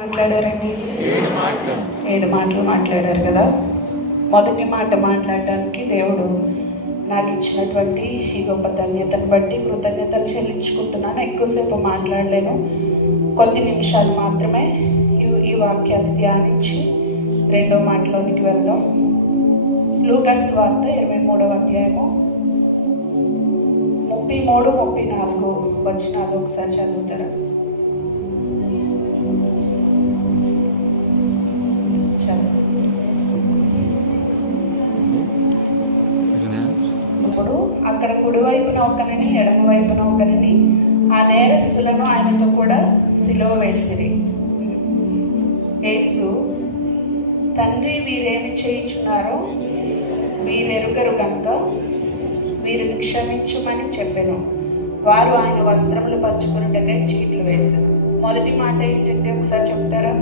మాట్లాడారండి. 7 మాటలు మాట్లాడారు కదా. మొదటి మాట మాట్లాడటానికి దేవుడు నాకు ఇచ్చినటువంటి ఈ గొప్ప ధన్యతను బట్టి కృతజ్ఞతలు చెల్లించుకుంటున్నాను. ఎక్కువసేపు మాట్లాడలేను, కొద్ది నిమిషాలు మాత్రమే ఈ వాక్యాన్ని ధ్యానించి రెండో మాటలోనికి వెళ్దాం. లూకా సువార్త 23వ అధ్యాయము 33, 34 వచనాలు ఒకసారి చదువుతారా? ఇప్పుడు అక్కడ కుడివైపున ఒకరిని ఎడమ వైపున ఒకరిని ఆ నేరస్తులను ఆయనతో కూడా సిలువ వేసిరి. యేసు, తండ్రి, వీరేమి చేయుచున్నారో వీరెరుగరు కనుక వీరిని క్షమించమని చెప్పెను. వారు ఆయన వస్త్రములు పంచుకున్నట్టుగా చీట్లు వేశారు. మొదటి మాట ఏంటంటే ఒకసారి చెప్తారా?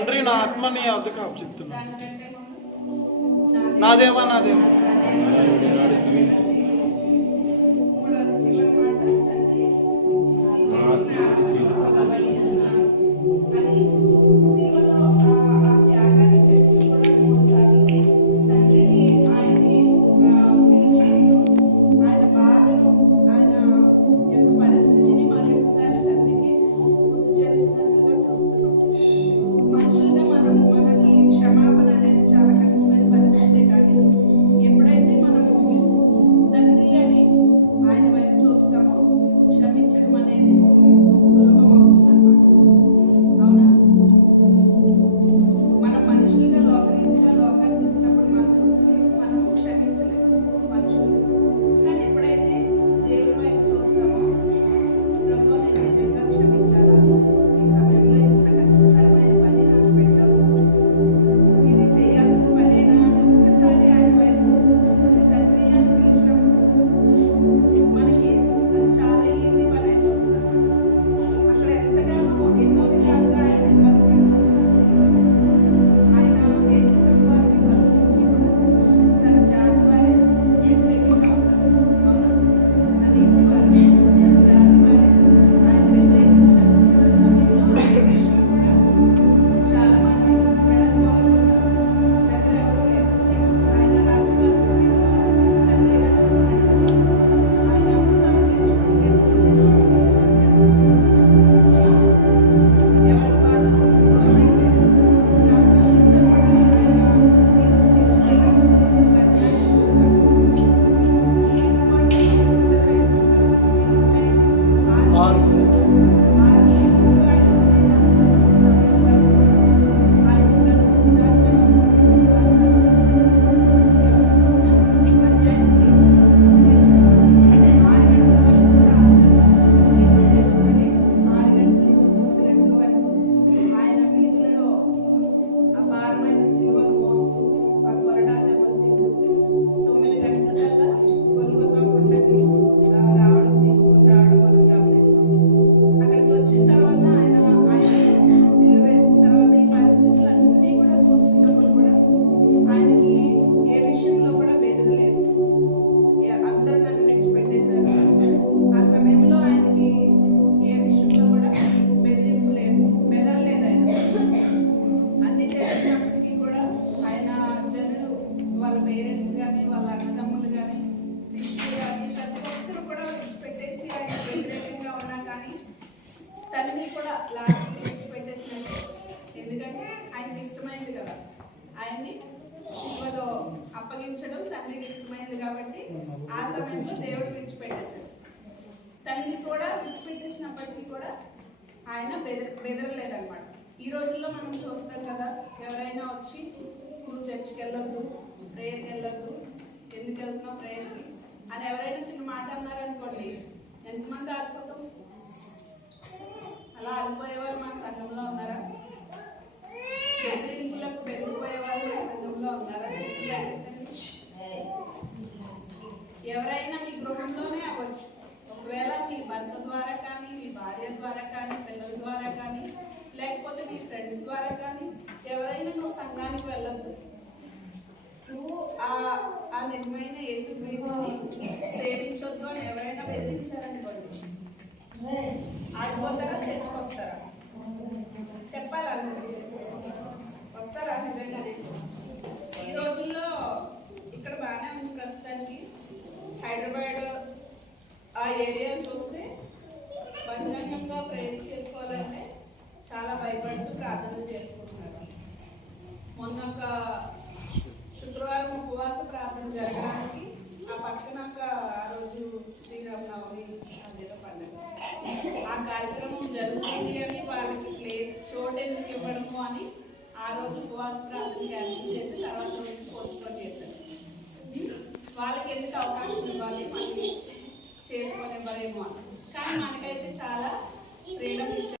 తండ్రి నా ఆత్మ నీ వద్దకు అప్పచెప్తున్నా. దానికంటే ముందు నా దేవా నా దేవా ఇప్పుడు అది చివరి మాట, తండ్రి అని శిలువలో ఆ త్యాగాన్ని చేస్తూ కూడా 3 సార్లు తండ్రిని ఆయన్ని పిలుచుకుంటూ ఆయన బాధను ఆయన యొక్క పరిస్థితిని మరొకసారి తండ్రికి గుర్తు చేస్తున్నట్లుగా చూస్తున్నాం. మనుషులుగా మనకి క్షమాపణ అనేది చాలా కష్టమైన పరిస్థితే, కానీ ఎప్పుడైతే మనము తండ్రి అని ఆయన వైపు చూస్తామో క్షమించడం అనేది సులభం అవుతుందన్నమాట. అవునా? మనం మనుషులుగా లోకాన్ని చూసినప్పుడు మనం క్షమించలేము మనుషులు. కానీ ఎప్పుడైతే దేవుడి వైపు చూస్తామో ప్రభు నేను నిజంగా క్షమించాలా, ఈ సమయంలో ఇంత కష్టతరమైన పని నాకు పెట్టాము, ఇది చేయాల్సిన పనేనా అని ఒక్కసారి ఆయన వైపు చూసి తండ్రి అని పిలిచినప్పుడు మనకి అది చాలా ఈజీ పని అయిపోతుంది. అక్కడ ఎంతగానో ఎన్నో విధాలుగా ఆయన ఇబ్బంది పెడుతున్నారు. ఆయన యేసు ప్రభు వారిని ప్రశ్నించి తన జాతి వారే వ్యతిరేకంగా ఉన్నారు. అవునా? తన ఇంటి వారు తన జాతి వారే ఆయన వ్యతిరేకించారు. చివరి సమయంలో ఆయన విషయంలో కూడా చాలా మంది మెడలు బాగుంటారు, దగ్గర ఎవరు లేరు. ఆయన రాత్రికాల సమయంలో తండ్రి రక్షకుడు ఆయన అమృతాన్ని తెచ్చుకొని ఎవరి బాధ దూరం అయిపోయింది. కాబట్టి అందరూ కూడా ఆయన తీర్పు తీర్చుకొని కన్యాస్తులుగా ఆయన వీధులలో ఆ భారమైన సిలువను మోస్తూ ఆ కొరడా దెబ్బలు తింటూ 9 గంటలకల్లా గొల్గొతా కొండకి రావడం తీసుకొని రావడం మనం గమనిస్తాం. అక్కడికి వచ్చిన తర్వాత ఆయన సిలువ వేసిన తర్వాత ఈ పరిస్థితులన్నీ కూడా చూస్తున్నప్పుడు కూడా ఆయనకి ఏ విషయంలో కూడా బెదరలేదు. అందరూ నన్ను విడిచిపెట్టేశారు. ఆ సమయంలో ఆయనకి ఏ విషయంలో కూడా బెదిరింపు లేదు, బెదరలేదు. ఆయన అన్ని చేస్తున్నప్పటికీ కూడా ఆయన జనులు, వాళ్ళ పేరెంట్స్ కానీ వాళ్ళ అన్నదమ్ములు కానీ శిష్యులు కానీ ప్రతి ఒక్కరు కూడా విడిచిపెట్టేసి ఆయన వ్యతిరేకంగా ఉన్నా కానీ తల్లిని కూడా లాస్ట్ విడిచిపెట్టేసినట్టు. ఎందుకంటే ఆయనకి ఇష్టమైంది కదా, ఆయన్ని సిలువలో అప్పగించడం తండ్రికి ఇష్టమైంది కాబట్టి ఆ సమయంలో దేవుడు విడిచిపెట్టేశాడు. తల్లిని కూడా విడిచిపెట్టేసినప్పటికీ కూడా ఆయన బెదరలేదన్నమాట. ఈ రోజుల్లో మనం చూస్తాం కదా, ఎవరైనా వచ్చి నువ్వు చర్చికి వెళ్ళొద్దు, ప్రేయర్కి వెళ్ళొద్దు, ఎందుకు వెళ్తున్నావు ప్రేయర్కి అని ఎవరైనా చిన్న మాట అన్నారనుకోండి, ఎంతమంది ఆగిపోతాం? అలా ఆగిపోయేవారు మన సంఘంలో ఉన్నారా? బెదిరింపులకు బెదిరిపోయేవారు మన సంఘంలో ఉన్నారా? ఎవరైనా మీ గృహంలోనే అవ్వచ్చు. ఒకవేళ మీ భర్త ద్వారా కానీ, మీ భార్య ద్వారా కానీ, పిల్లల ద్వారా కానీ, లేకపోతే మీ ఫ్రెండ్స్ ద్వారా కానీ ఎవరైనా నువ్వు సంఘానికి వెళ్ళొద్దు, నువ్వు ఆ నిజమైన యేసుక్రీస్తుని సేవించొద్దు అని ఎవరైనా బెదిరించారనుకోండి, ఆగిపోతారా? చర్చకు వస్తారా? చెప్పాలి, అందరూ వస్తారా? నిజంగానే ఈ రోజుల్లో ఇక్కడ బాగానే ఉంది ప్రస్తుతానికి. హైదరాబాద్ ఆ ఏరియాను చూస్తే బహిరంగంగా ప్రేయర్ చేసుకోవాలంటే చాలా భయపడుతూ ప్రార్థనలు చేసుకుంటున్నారు. మొన్న ఒక శుక్రవారం ఉపవాస ప్రార్థన జరగడానికి ఆ పక్కన ఆ రోజు శ్రీరామనవమి అదేదో పండుగ, ఆ కార్యక్రమం జరుగుతుంది అని వాళ్ళకి చోటు ఎందుకు ఇవ్వడము అని ఆ రోజు ఉపవాస ప్రార్థన క్యాన్సిల్ చేసి తర్వాత రోజు పోస్ట్పోన్ చేశారు. వాళ్ళకి ఎందుకు అవకాశం ఇవ్వాలి, మళ్ళీ చేసుకునేవారేమో అని. కానీ మనకైతే చాలా ఫ్రీడమ్ ఇచ్చారు.